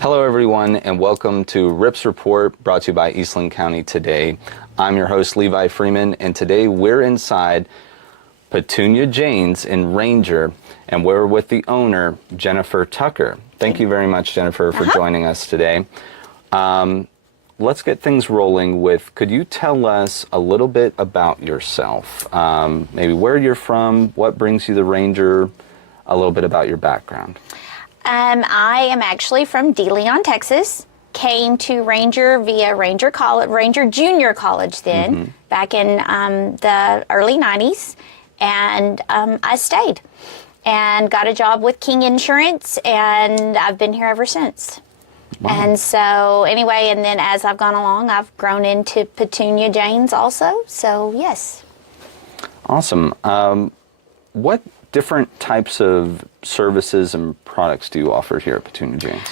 Hello everyone and welcome to Rip's Report, brought to you by Eastland County Today. I'm your host Levi Freeman, and today we're inside Patenia Jane's in Ranger, and we're with the owner, Jennifer Tucker. Thank you very much, Jennifer, for joining us today. Let's get things rolling with, could you tell us a little bit about yourself? Maybe where you're from, what brings you to Ranger, a little bit about your background. I am actually from DeLeon, Texas. Came to Ranger via Ranger Junior College then, back in the early 90s. And I stayed and got a job with King Insurance, and I've been here ever since. Wow. And so anyway, and then as I've gone along, I've grown into Petunia Jane's also. So yes. Awesome. What different types of services and products do you offer here at Petunia Jane's?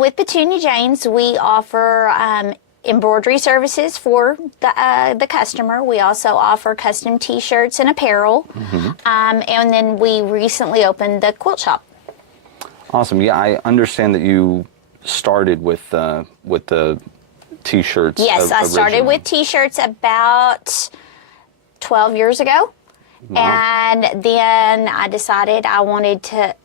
With Petunia Jane's, we offer embroidery services for the customer. We also offer custom T-shirts and apparel. And then we recently opened the quilt shop. Awesome. Yeah, I understand that you started with the T-shirts. Yes, I started with T-shirts about 12 years ago. Wow. And then I decided I wanted to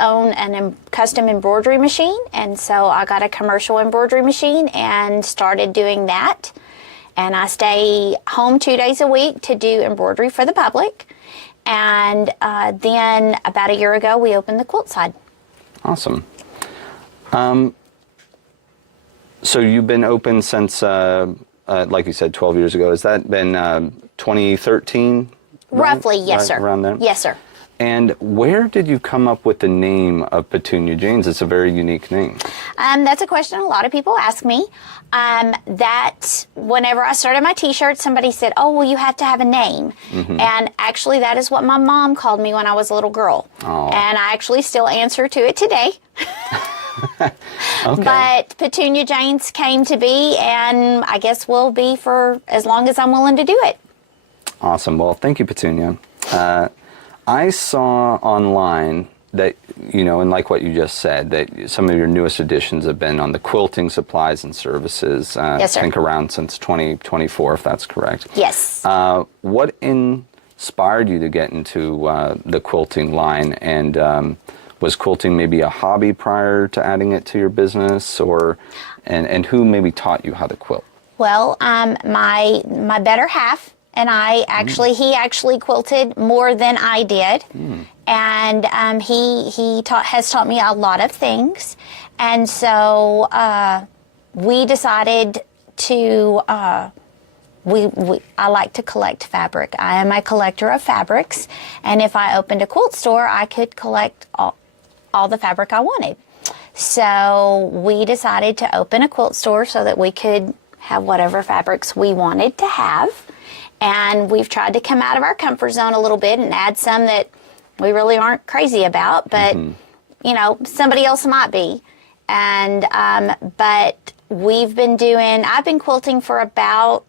own a custom embroidery machine, and so I got a commercial embroidery machine and started doing that. And I stay home 2 days a week to do embroidery for the public. And then about a year ago, we opened the quilt side. Awesome. So you've been open since, like you said, 12 years ago. Has that been 2013? Roughly, yes, sir. Around there? Yes, sir. And where did you come up with the name of Petunia Jane's? It's a very unique name. That's a question a lot of people ask me. That whenever I started my T-shirt, somebody said, "Oh, well, you have to have a name." And actually, that is what my mom called me when I was a little girl. Oh. And I actually still answer to it today. Okay. But Petunia Jane's came to be, and I guess will be for as long as I'm willing to do it. Awesome. Well, thank you, Petunia. I saw online that, you know, and like what you just said, that some of your newest additions have been on the quilting supplies and services. Yes, sir. I think around since 2024, if that's correct. Yes. What inspired you to get into the quilting line? And was quilting maybe a hobby prior to adding it to your business, or and who maybe taught you how to quilt? Well, my better half and I he actually quilted more than I did, and he has taught me a lot of things, and so we decided to. I like to collect fabric. I am a collector of fabrics, and if I opened a quilt store, I could collect all the fabric I wanted. So we decided to open a quilt store so that we could have whatever fabrics we wanted to have. And we've tried to come out of our comfort zone a little bit and add some that we really aren't crazy about, but you know, somebody else might be. And but I've been quilting for about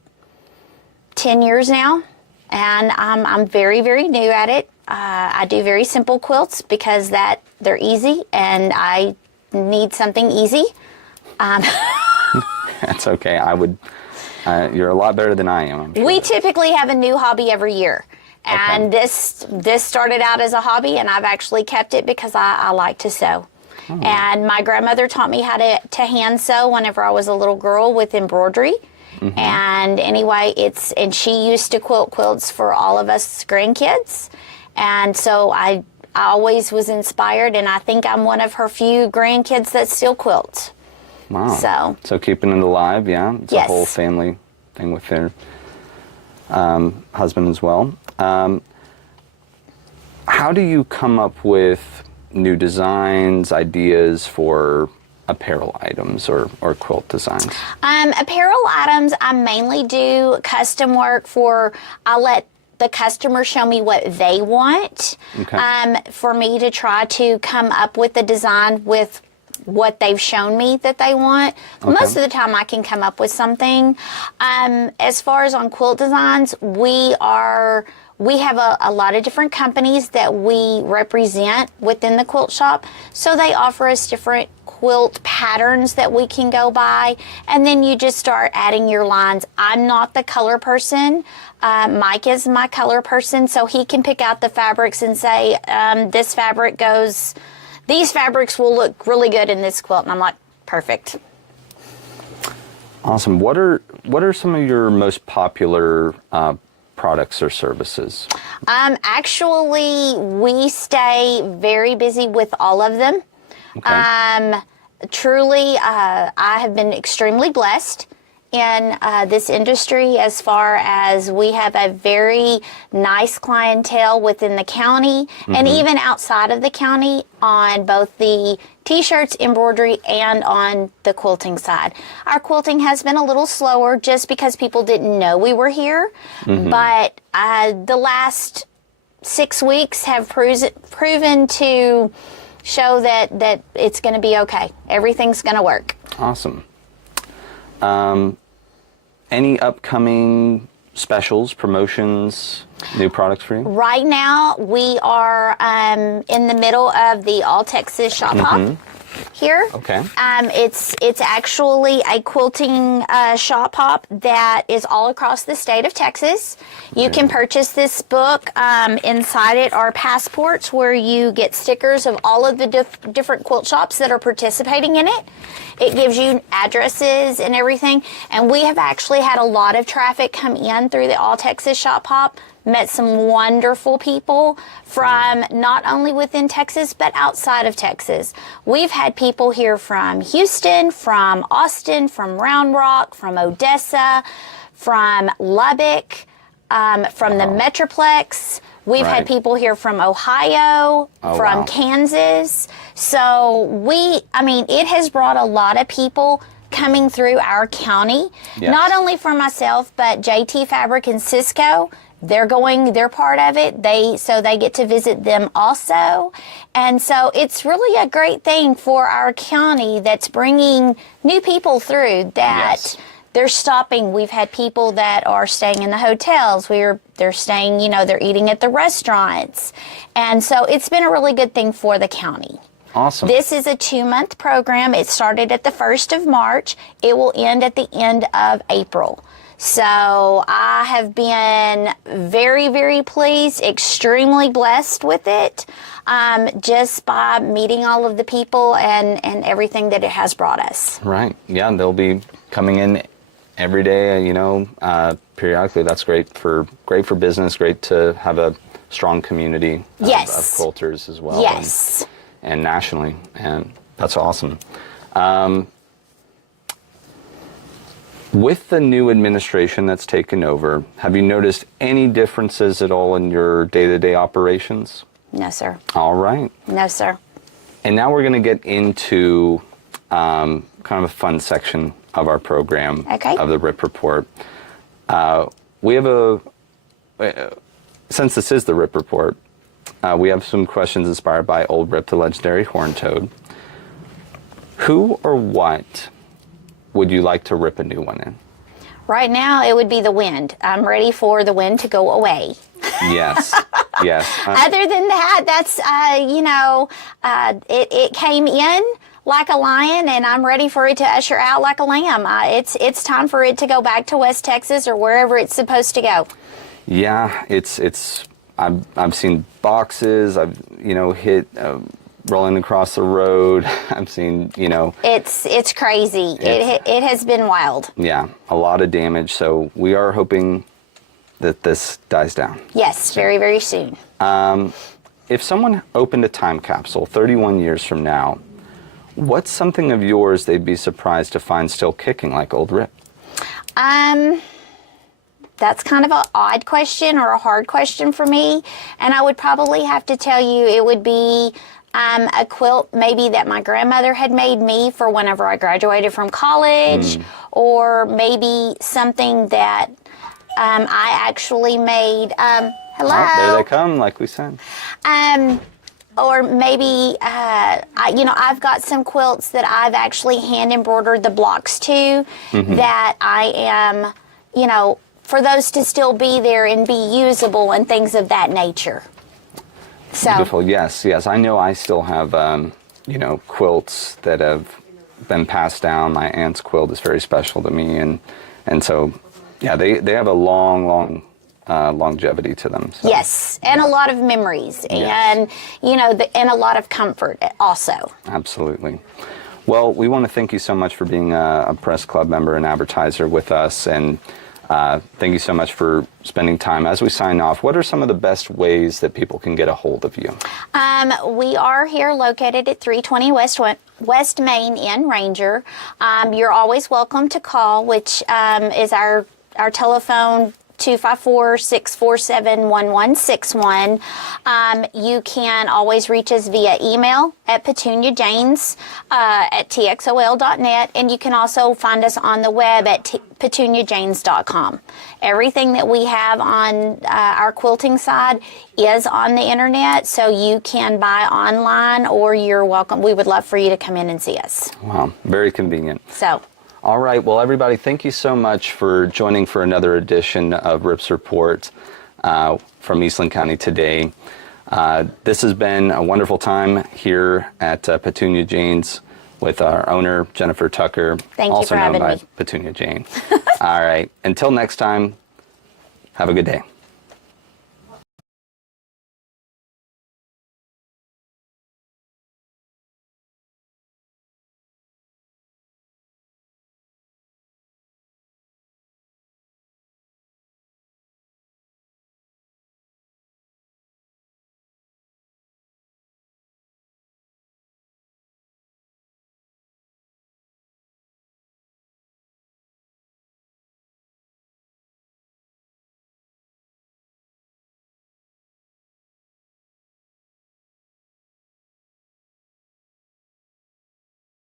10 years now, and I'm very, very new at it. I do very simple quilts because they're easy, and I need something easy. That's okay. You're a lot better than I am, I'm sure. We typically have a new hobby every year. And this started out as a hobby, and I've actually kept it because I like to sew. Oh. And my grandmother taught me how to hand sew whenever I was a little girl with embroidery. And anyway, and she used to quilt quilts for all of us grandkids. And so I always was inspired, and I think I'm one of her few grandkids that still quilts. Wow. So keeping it alive, yeah. It's a whole family thing with their husband as well. How do you come up with new designs, ideas for apparel items or quilt designs? Apparel items, I mainly do custom work I'll let the customer show me what they want, for me to try to come up with a design with what they've shown me that they want. Most of the time I can come up with something. As far as on quilt designs, we have a lot of different companies that we represent within the quilt shop, so they offer us different quilt patterns that we can go by, and then you just start adding your lines. I'm not the color person. Mike is my color person, so he can pick out the fabrics and say, these fabrics will look really good in this quilt. And I'm like, perfect. Awesome. What are some of your most popular products or services? Actually, we stay very busy with all of them. Okay. Truly, I have been extremely blessed in this industry, as far as we have a very nice clientele within the county and even outside of the county on both the t-shirts, embroidery, and on the quilting side. Our quilting has been a little slower just because people didn't know we were here, but the last 6 weeks have proven to show that it's going to be okay. Everything's going to work. Awesome. Any upcoming specials, promotions, new products for you? Right now, we are in the middle of the All Texas Shop Hop here. Okay. It's actually a quilting shop hop that is all across the state of Texas. You can purchase this book. Inside it are passports where you get stickers of all of the different quilt shops that are participating in it. It gives you addresses and everything. And we have actually had a lot of traffic come in through the All Texas Shop Hop. Met some wonderful people from not only within Texas, but outside of Texas. We've had people here from Houston, from Austin, from Round Rock, from Odessa, from Lubbock, from the Metroplex. We've had people here from Ohio, from Kansas. So it has brought a lot of people coming through our county, not only for myself, but JT Fabric and Cisco. They're part of it. They get to visit them also. And so it's really a great thing for our county that's bringing new people through that they're stopping. We've had people that are staying in the hotels. They're staying, they're eating at the restaurants. And so it's been a really good thing for the county. Awesome. This is a 2-month program. It started at the 1st of March. It will end at the end of April. So I have been very, very pleased, extremely blessed with it, just by meeting all of the people and everything that it has brought us. Right. Yeah, they'll be coming in every day, periodically. That's great for business, great to have a strong community of quilters as well. Yes. And nationally, and that's awesome. With the new administration that's taken over, have you noticed any differences at all in your day-to-day operations? No, sir. All right. No, sir. And now we're going to get into kind of a fun section of our program, of the RIP Report. We have since this is the RIP Report, we have some questions inspired by Old Rip, the legendary horn toad. Who or what would you like to rip a new one in? Right now, it would be the wind. I'm ready for the wind to go away. Yes, yes. Other than that, that's, it came in like a lion, and I'm ready for it to usher out like a lamb. It's time for it to go back to West Texas or wherever it's supposed to go. Yeah, I've seen boxes. I've hit rolling across the road. I've seen It's crazy. It has been wild. Yeah, a lot of damage. So we are hoping that this dies down. Yes, very, very soon. If someone opened a time capsule 31 years from now, what's something of yours they'd be surprised to find still kicking like Old Rip? That's kind of an odd question or a hard question for me. And I would probably have to tell you it would be a quilt maybe that my grandmother had made me for whenever I graduated from college, or maybe something that I actually made. Hello. Oh, there they come, like we said. Or maybe, I've got some quilts that I've actually hand embroidered the blocks to that I am, for those to still be there and be usable and things of that nature. So. Beautiful. Yes. I know I still have quilts that have been passed down. My aunt's quilt is very special to me, and so, yeah, they have a long longevity to them. So. Yes, and a lot of memories, and and a lot of comfort also. Absolutely. Well, we want to thank you so much for being a Press Club member and advertiser with us, and thank you so much for spending time. As we sign off, what are some of the best ways that people can get a hold of you? We are here located at 320 West Main in Ranger. You're always welcome to call, which is our telephone, 254-647-1161. You can always reach us via email at Petunia Janes at txol.net, and you can also find us on the web at petuniajanes.com. Everything that we have on our quilting side is on the internet, so you can buy online, or you're welcome. We would love for you to come in and see us. Wow, very convenient. So. All right. Well, everybody, thank you so much for joining for another edition of Rips Report from Eastland County today. This has been a wonderful time here at Petunia Jane's with our owner, Jennifer Tucker, Thank you also for known having by me. Petunia Jane. All right. Until next time, have a good day.